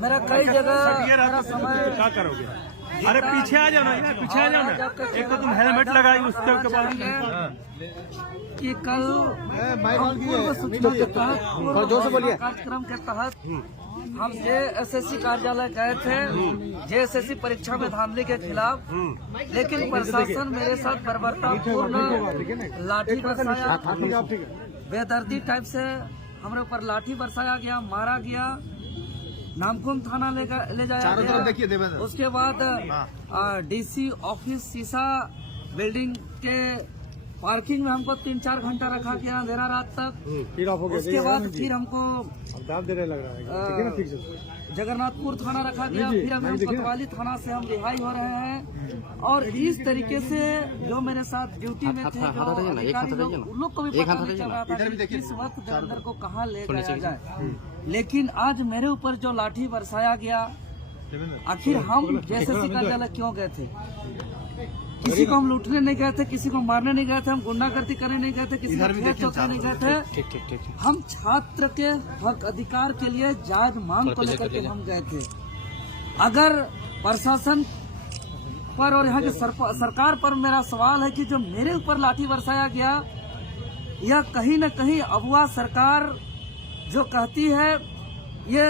मेरा कई जगह क्या करोगे? अरे पीछे आ जाओ ना, पीछे आ जाओ ना। एक तो तुम हेलमेट लगाई, उसके बाद कि कल पूर्व सूचना के तहत कार्यक्रम के तहत हम जेएसएससी कार्यालय गए थे जेएसएससी परीक्षा में धांधली के खिलाफ, लेकिन प्रशासन मेरे साथ बर्बरतापूर्ण लाठी बरसाया, बेदर्दी टाइप से हमारे ऊपर लाठी बरसाया गया, मारा गया, नामकुम थाना ले जाया गया। उसके बाद डीसी ऑफिस सीसा बिल्डिंग के पार्किंग में हमको 3-4 घंटा रखा गया अंधेरा रात तक। उसके बाद फिर हमको जगन्नाथपुर थाना रखा गया, फिर हम कोतवाली थाना से हम रिहाई हो रहे हैं। और इस तरीके से जो मेरे साथ ड्यूटी में थे उन लोग को भी पता नहीं चल रहा था कि किस वक्त अंदर को कहाँ ले जाया जाए। लेकिन आज मेरे ऊपर जो लाठी बरसाया गया, आखिर हम जेएसएससी कार्यालय क्यों गए थे? किसी को हम लूटने नहीं गए थे, किसी को मारने नहीं गए थे, हम गुंडागर्दी करने नहीं गए थे, किसी को खेत जोतने नहीं गए थे। हम छात्र के हक अधिकार के लिए जायज मांग को लेकर के हम गए थे। अगर प्रशासन पर और यहाँ की सरकार पर मेरा सवाल है कि जो मेरे ऊपर लाठी बरसाया गया, यह कहीं न कहीं अगुआ सरकार जो कहती है ये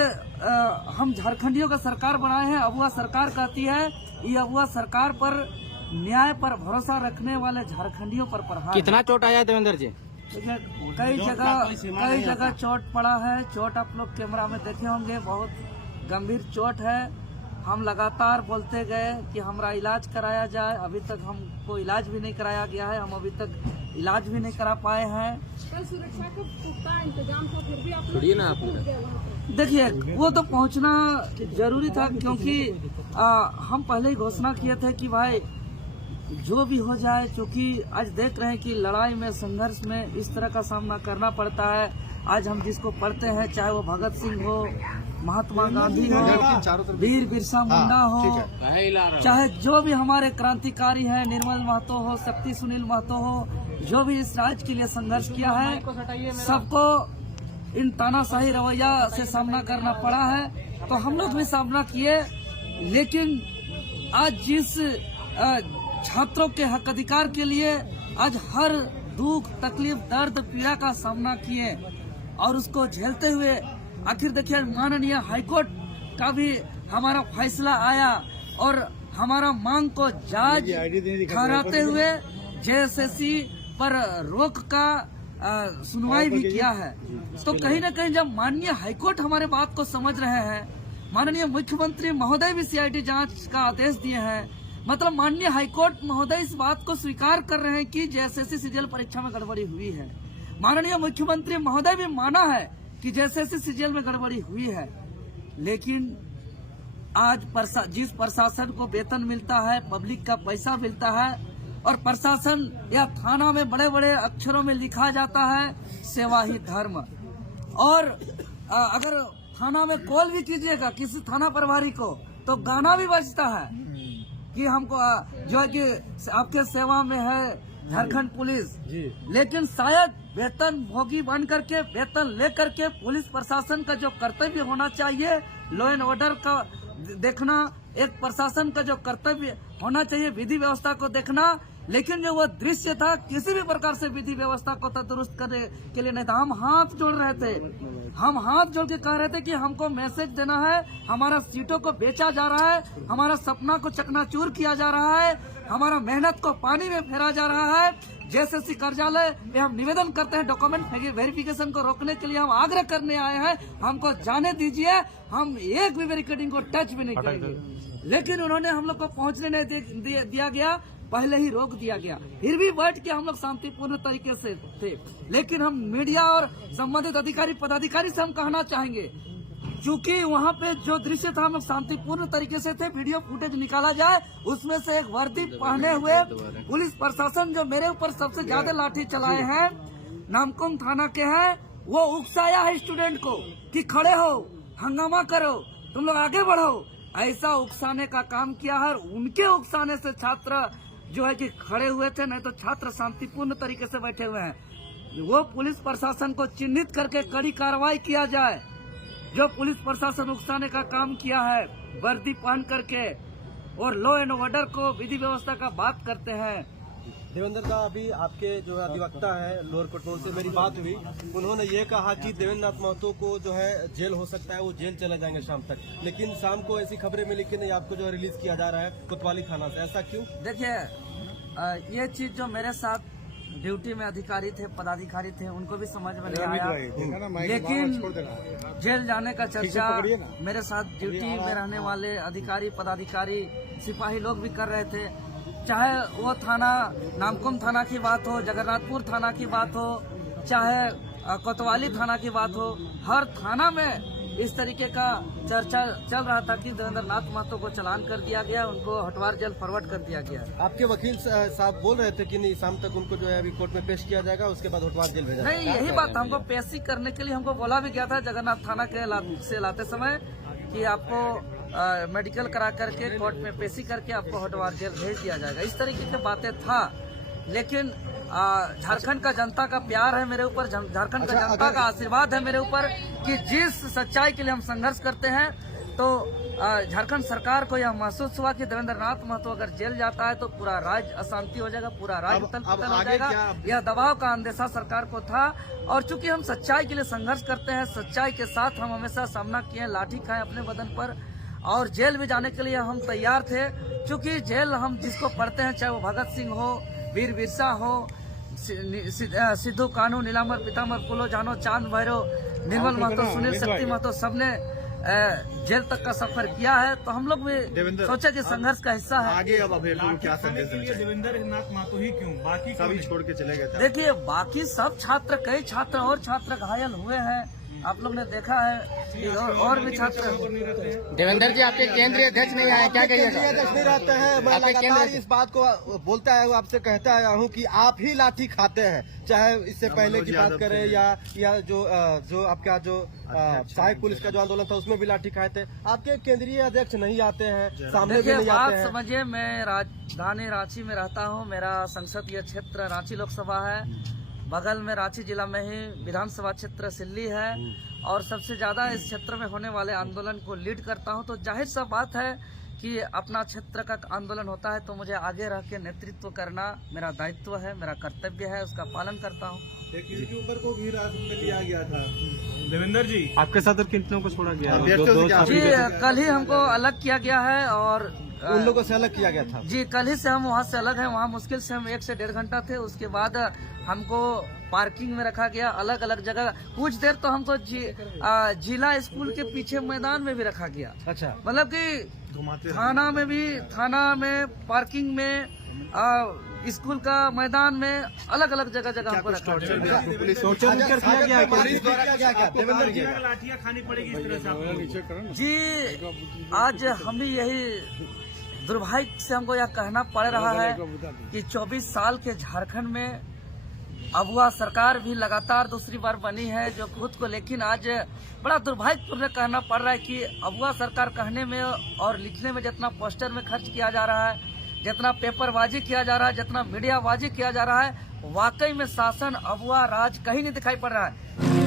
हम झारखंडियों का सरकार बनाए हैं, अगुआ सरकार कहती है, ये अगुआ सरकार पर न्याय पर भरोसा रखने वाले झारखंडियों पर प्रहार। कितना चोट आया देवेंद्र जी? कई जगह चोट पड़ा है। चोट आप लोग कैमरा में देखे होंगे, बहुत गंभीर चोट है। हम लगातार बोलते गए कि हमारा इलाज कराया जाए, अभी तक हमको इलाज भी नहीं कराया गया है, हम अभी तक इलाज भी नहीं करा पाए हैं। कल सुरक्षा का पुख्ता इंतजाम था, फिर भी आप देखिए वो तो पहुंचना जरूरी था, क्योंकि हम पहले ही घोषणा किए थे कि भाई जो भी हो जाए, क्योंकि आज देख रहे हैं कि लड़ाई में, संघर्ष में इस तरह का सामना करना पड़ता है। आज हम जिसको पढ़ते हैं, चाहे वो भगत सिंह हो, महात्मा गांधी हो, वीर बिरसा मुंडा हो, चाहे जो भी हमारे क्रांतिकारी हैं, निर्मल महतो हो, शक्ति सुनील महतो हो, जो भी इस राज्य के लिए संघर्ष किया है, सबको इन तानाशाही रवैया से सामना करना पड़ा है। तो हम लोग भी सामना किए, लेकिन आज जिस छात्रों के हक अधिकार के लिए आज हर दुख, तकलीफ, दर्द, पीड़ा का सामना किए और उसको झेलते हुए आखिर देखिए माननीय हाईकोर्ट का भी हमारा फैसला आया और हमारा मांग को जायज ठहराते हुए जेएसएससी पर रोक का सुनवाई भी किया है। तो कहीं न कहीं जब माननीय हाईकोर्ट हमारे बात को समझ रहे हैं, माननीय मुख्यमंत्री महोदय भी सीआईडी जांच का आदेश दिए हैं, मतलब माननीय हाईकोर्ट महोदय इस बात को स्वीकार कर रहे हैं कि जेएसएससी सीजीएल परीक्षा में गड़बड़ी हुई है। माननीय मुख्यमंत्री महोदय भी माना है कि जेएसएससी सीजीएल में गड़बड़ी हुई है। लेकिन आज जिस प्रशासन को वेतन मिलता है, पब्लिक का पैसा मिलता है, और प्रशासन या थाना में बड़े बड़े अक्षरों में लिखा जाता है सेवा ही धर्म, और अगर थाना में कॉल भी कीजिएगा किसी थाना प्रभारी को तो गाना भी बजता है कि हमको जो है कि आपके सेवा में है झारखंड पुलिस। लेकिन शायद वेतन भोगी बन करके, वेतन ले करके पुलिस प्रशासन का जो कर्तव्य होना चाहिए, लॉ एंड ऑर्डर का देखना, एक प्रशासन का जो कर्तव्य होना चाहिए, विधि व्यवस्था को देखना, लेकिन जो वो दृश्य था किसी भी प्रकार से विधि व्यवस्था को तंदुरुस्त करने के लिए नहीं था। हम हाथ जोड़ रहे थे, हम हाथ जोड़ के कह रहे थे कि हमको मैसेज देना है, हमारा सीटों को बेचा जा रहा है, हमारा सपना को चकनाचूर किया जा रहा है, हमारा मेहनत को पानी में फेरा जा रहा है। जेएसएससी कार्यालय में हम निवेदन करते हैं, डॉक्यूमेंट वेरिफिकेशन को रोकने के लिए हम आग्रह करने आए हैं, हमको जाने दीजिए, हम एक भी बैरिकेडिंग को टच भी नहीं करेंगे। लेकिन उन्होंने हम लोग को पहुंचने नहीं दिया गया, पहले ही रोक दिया गया। फिर भी बैठ के हम लोग शांतिपूर्ण तरीके से थे। लेकिन हम मीडिया और संबंधित अधिकारी पदाधिकारी से हम कहना चाहेंगे, क्योंकि वहाँ पे जो दृश्य था हम लोग शांतिपूर्ण तरीके से थे, वीडियो फुटेज निकाला जाए, उसमें से एक वर्दी पहने हुए पुलिस प्रशासन जो मेरे ऊपर सबसे ज्यादा लाठी चलाए हैं, नामकुम थाना के हैं, वो उकसाया है स्टूडेंट को कि खड़े हो, हंगामा करो, तुम लोग आगे बढ़ो, ऐसा उकसाने का काम किया है। उनके उकसाने से छात्र जो है कि खड़े हुए थे, नहीं तो छात्र शांतिपूर्ण तरीके से बैठे हुए हैं। वो पुलिस प्रशासन को चिन्हित करके कड़ी कार्रवाई किया जाए, जो पुलिस प्रशासन उकसाने का काम किया है वर्दी पहन करके और लॉ एंड ऑर्डर को विधि व्यवस्था का बात करते हैं। देवेंद्र का अभी आपके जो है अधिवक्ता है लोअर कोर्ट में, उनसे मेरी बात हुई। उन्होंने ये कहा कि देवेंद्र नाथ महतो को जो है जेल हो सकता है, वो जेल चले जाएंगे शाम तक, लेकिन शाम को ऐसी खबरें मिली कि नहीं आपको जो है रिलीज किया जा रहा है कोतवाली थाना से, ऐसा क्यों? देखिए ये चीज जो मेरे साथ ड्यूटी में अधिकारी थे, पदाधिकारी थे, उनको भी समझ में नहीं आया, लेकिन जेल जाने का चर्चा मेरे साथ ड्यूटी में रहने वाले अधिकारी, पदाधिकारी, सिपाही लोग भी कर रहे थे। चाहे वो थाना नामकुम थाना की बात हो, जगन्नाथपुर थाना की बात हो, चाहे कोतवाली थाना की बात हो, हर थाना में इस तरीके का चर्चा चल रहा था कि देवेंद्र नाथ महतो को चालान कर दिया गया, उनको हटवार जेल फॉरवर्ड कर दिया गया। आपके वकील साहब बोल रहे थे कि नहीं शाम तक उनको जो है अभी कोर्ट में पेश किया जाएगा, उसके बाद हटवार जेल भेजा नहीं, यही बात हमको पेशी करने के लिए हमको बोला भी गया था जगन्नाथ थाना के से लाते समय कि आपको मेडिकल करा करके कोर्ट में पेशी करके आपको हटवार जेल भेज दिया जाएगा। इस तरीके की बातें था, लेकिन झारखंड का जनता का प्यार है मेरे ऊपर, झारखंड का जनता का आशीर्वाद है मेरे ऊपर कि जिस सच्चाई के लिए हम संघर्ष करते हैं, तो झारखंड सरकार को यह महसूस हुआ कि देवेंद्र नाथ महतो अगर जेल जाता है तो पूरा राज्य अशांति हो जाएगा, पूरा राज्य उथल-पुथल हो जाएगा। यह दबाव का अंदेशा सरकार को था, और चूंकि हम सच्चाई के लिए संघर्ष करते हैं, सच्चाई के साथ हम हमेशा सामना किए, लाठी खाए अपने बदन पर, और जेल भी जाने के लिए हम तैयार थे। चूंकि जेल हम जिसको पढ़ते हैं, चाहे वो भगत सिंह हो, वीर बिरसा हो, सिद्धू कान्हू, नीलांबर पीताम्बर, फूलो जानो, चांद भैरव, निर्मल महतो, सुनील शक्ति महतो, सबने जेल तक का सफर किया है। तो हम लोग भी सोचे कि संघर्ष का हिस्सा है। आगे अब अभय को क्या संदेश देना चाहिए? देवेंद्र नाथ महतो ही क्यों, बाकी सभी छोड़ के चले गए थे। देखिए बाकी सब छात्र, कई छात्र और छात्र घायल हुए हैं, आप लोग ने देखा है कि और भी छात्र। देवेंद्र जी आपके केंद्रीय अध्यक्ष नहीं आए, क्या कहिएगा? केंद्रीय अध्यक्ष नहीं रहते हैं, मैं लगातार इस बात को बोलता है, आपसे कहता आया हूँ कि आप ही लाठी खाते हैं, चाहे इससे पहले की बात करें या जो आपका जो सहायक पुलिस का जो आंदोलन था उसमें भी लाठी खाए थे। आपके केंद्रीय अध्यक्ष नहीं आते हैं, सामने भी नहीं आते हैं। समझिए, मैं राजधानी रांची में रहता हूँ, मेरा संसदीय क्षेत्र रांची लोकसभा है, बगल में रांची जिला में ही विधानसभा क्षेत्र सिल्ली है, और सबसे ज्यादा इस क्षेत्र में होने वाले आंदोलन को लीड करता हूं। तो जाहिर सा बात है कि अपना क्षेत्र का आंदोलन होता है तो मुझे आगे रह के नेतृत्व करना मेरा दायित्व है, मेरा कर्तव्य है, उसका पालन करता हूं। एक यूट्यूबर को भी हिरासत में लिया गया था। देवेंद्र जी आपके साथ कितनों को छोड़ा गया? जी कल ही हमको अलग किया गया है, और उन लोगों से अलग किया गया था। जी कल ही से हम वहाँ से अलग हैं। वहाँ मुश्किल से हम 1 से 1.5 घंटा थे, उसके बाद हमको पार्किंग में रखा गया, अलग अलग जगह। कुछ देर तो हमको जिला स्कूल के पीछे मैदान में भी रखा गया। अच्छा, मतलब कि थाना में भी, थाना में, पार्किंग में, स्कूल का मैदान में, अलग अलग जगह हमको रखा गया। लाठियां खानी पड़ेगी इस तरह से? जी आज हम भी यही दुर्भाग्य से हमको यह कहना पड़ रहा है कि 24 साल के झारखंड में अबुआ सरकार भी लगातार दूसरी बार बनी है जो खुद को, लेकिन आज बड़ा दुर्भाग्यपूर्ण कहना पड़ रहा है कि अबुआ सरकार कहने में और लिखने में जितना पोस्टर में खर्च किया जा रहा है, जितना पेपरबाजी किया जा रहा है, जितना मीडियाबाजी किया जा रहा है, वाकई में शासन अबुआ राज कहीं नहीं दिखाई पड़ रहा है।